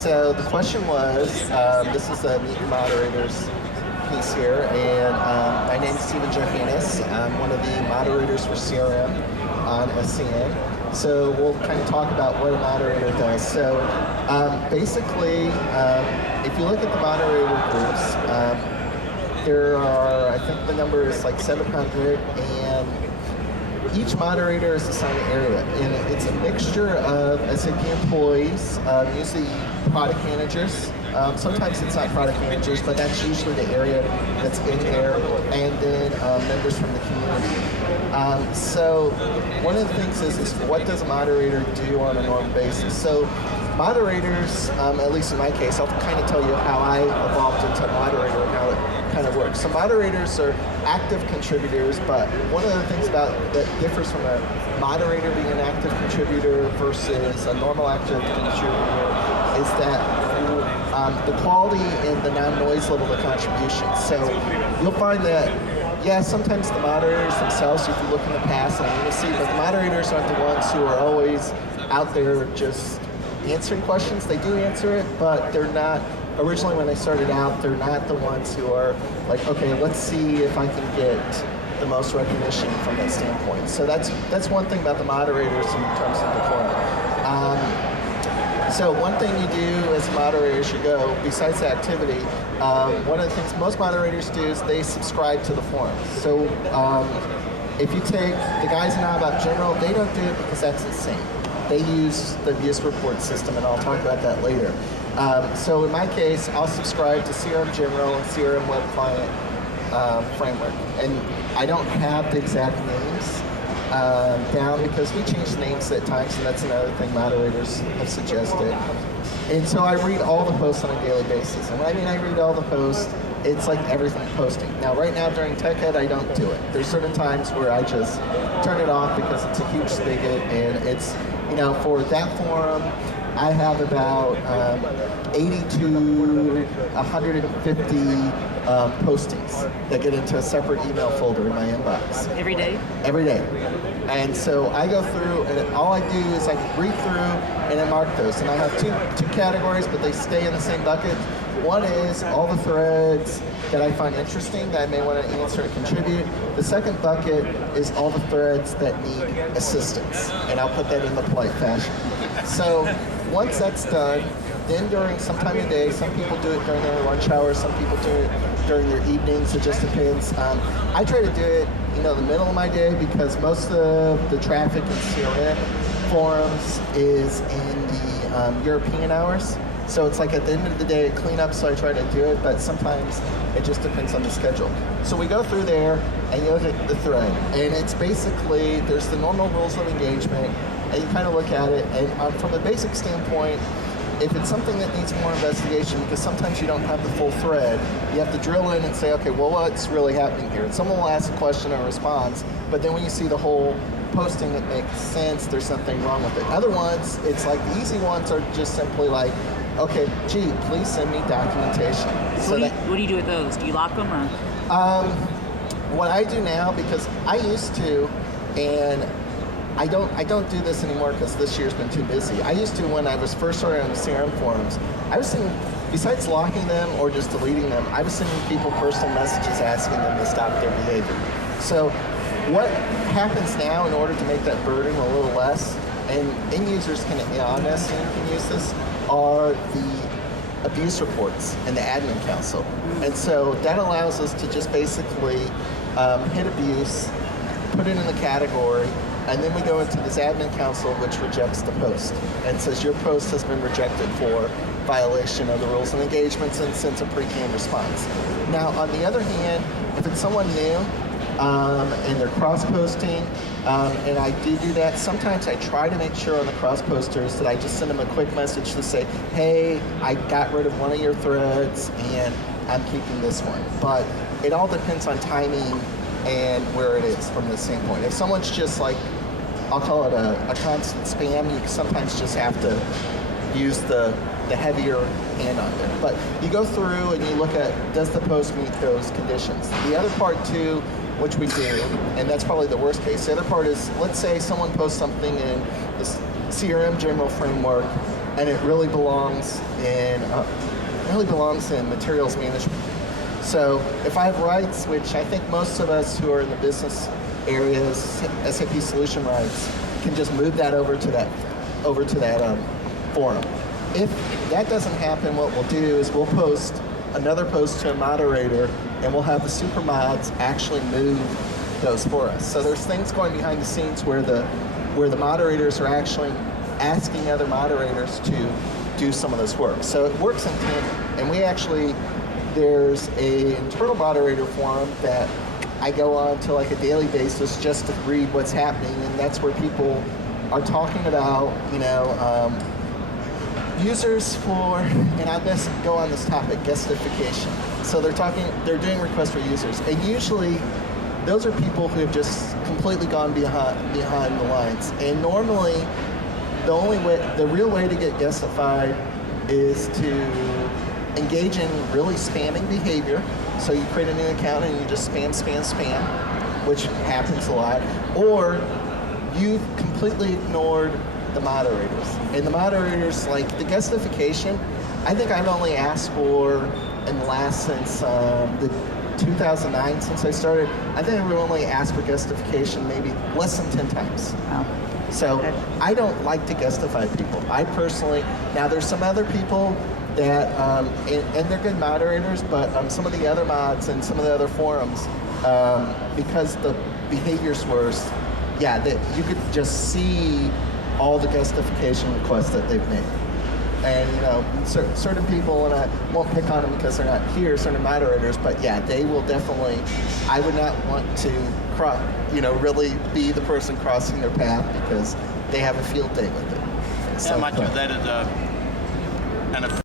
So the question was, this is a Meet the Moderators piece here, and my name is Johannes. I'm one of the moderators for CRM on SCM. So we'll kind of talk about what a moderator does. So basically, if you look at the moderator groups, there are, I think the number is like 700, and each moderator is assigned an area, and it's a mixture of SAP employees, usually product managers. Sometimes it's not product managers, but that's usually the area that's in there, and then members from the community. So one of the things is what does a moderator do on a normal basis? So moderators, at least in my case, I'll kind of tell you how I evolved into a moderator and how it kind of works. So moderators are active contributors, but one of the things that differs from a moderator being an active contributor versus a normal active contributor is that the quality and the non-noise level of the contribution. So you'll find that, yeah, sometimes the moderators themselves, if you look in the past, and you'll see that the moderators aren't the ones who are always out there just answering questions. They do answer it, but they're not, originally when they started out, they're not the ones who are like, okay, let's see if I can get the most recognition from that standpoint. So that's one thing about the moderators in terms of deployment. So one thing you do as a moderator as you go, besides the activity, one of the things most moderators do is they subscribe to the forums. So if you take the guys in About General, they don't do it because that's insane. They use the abuse report system, and I'll talk about that later. So in my case, I'll subscribe to CRM General and CRM Web Client framework. And I don't have the exact names down because we change names at times, and that's another thing moderators have suggested. And so I read all the posts on a daily basis. And when I mean I read all the posts, it's like everything posting. Now, right now during TechEd, I don't do it. There's certain times where I just turn it off because it's a huge spigot, and it's, you know, for that forum, I have about 80 to 150 postings that get into a separate email folder in my inbox. Every day? Every day. And so I go through, and all I do is I read through and I mark those. And I have two categories, but they stay in the same bucket. One is all the threads that I find interesting that I may want to answer and contribute. The second bucket is all the threads that need assistance, and I'll put that in the polite fashion. So once that's done, then during some time of the day, some people do it during their lunch hour, some people do it during their evenings, it just depends. I try to do it, the middle of my day because most of the traffic in CRM forums is in the European hours. So it's like at the end of the day, clean up, so I try to do it, but sometimes it just depends on the schedule. So we go through there, and you look at the thread, and it's basically, there's the normal rules of engagement, and you kind of look at it, and from a basic standpoint, if it's something that needs more investigation, because sometimes you don't have the full thread, you have to drill in and say, okay, well, what's really happening here? And someone will ask a question or response, but then when you see the whole posting that makes sense, there's something wrong with it. Other ones, it's like the easy ones are just simply like, okay, gee, please send me documentation. So what do you do with those? Do you lock them or? What I do now, because I used to, and I don't do this anymore because this year's been too busy. I used to, when I was first started on the CRM forums, I was sending, besides locking them or just deleting them, I was sending people personal messages asking them to stop their behavior. So what happens now in order to make that burden a little less, and end users can, honestly can use this, are the abuse reports and the admin council. And so that allows us to just basically hit abuse, put it in the category, and then we go into this admin council which rejects the post and says your post has been rejected for violation of the rules and engagements and sends a pre-canned response. Now on the other hand, if it's someone new, and they're cross-posting, and I do that. Sometimes I try to make sure on the cross-posters that I just send them a quick message to say, hey, I got rid of one of your threads and I'm keeping this one. But it all depends on timing and where it is from the standpoint. If someone's just like, I'll call it a constant spam, you sometimes just have to use the heavier hand on there. But you go through and you look at, does the post meet those conditions? The other part too, which we do, and that's probably the worst case. The other part is, let's say someone posts something in this CRM general framework, and it really belongs in materials management. So if I have rights, which I think most of us who are in the business areas, SAP solution rights, can just move that over to that forum. If that doesn't happen, what we'll do is we'll post another post to a moderator, and we'll have the super mods actually move those for us. So there's things going behind the scenes where the moderators are actually asking other moderators to do some of this work. So it works in tandem. And there's a internal moderator forum that I go on to like a daily basis just to read what's happening, and that's where people are talking about, users for, and I'm going to go on this topic, guestification. So they're doing requests for users, and usually those are people who have just completely gone behind the lines. And normally, the real way to get guestified is to engage in really spamming behavior. So you create a new account and you just spam, which happens a lot. Or you've completely ignored the moderators. And the moderators, like the guestification, I think I've only asked for in the last, since the 2009, since I started, I think I've only asked for guestification maybe less than 10 times. Wow. So I don't like to guestify people. I personally, now there's some other people that, and they're good moderators, but some of the other mods and some of the other forums, because the behavior's worse, you could just see all the guestification requests that they've made. And certain people, and I won't pick on them because they're not here, certain moderators, but they will definitely, I would not want to really be the person crossing their path because they have a field day with it. How much of that is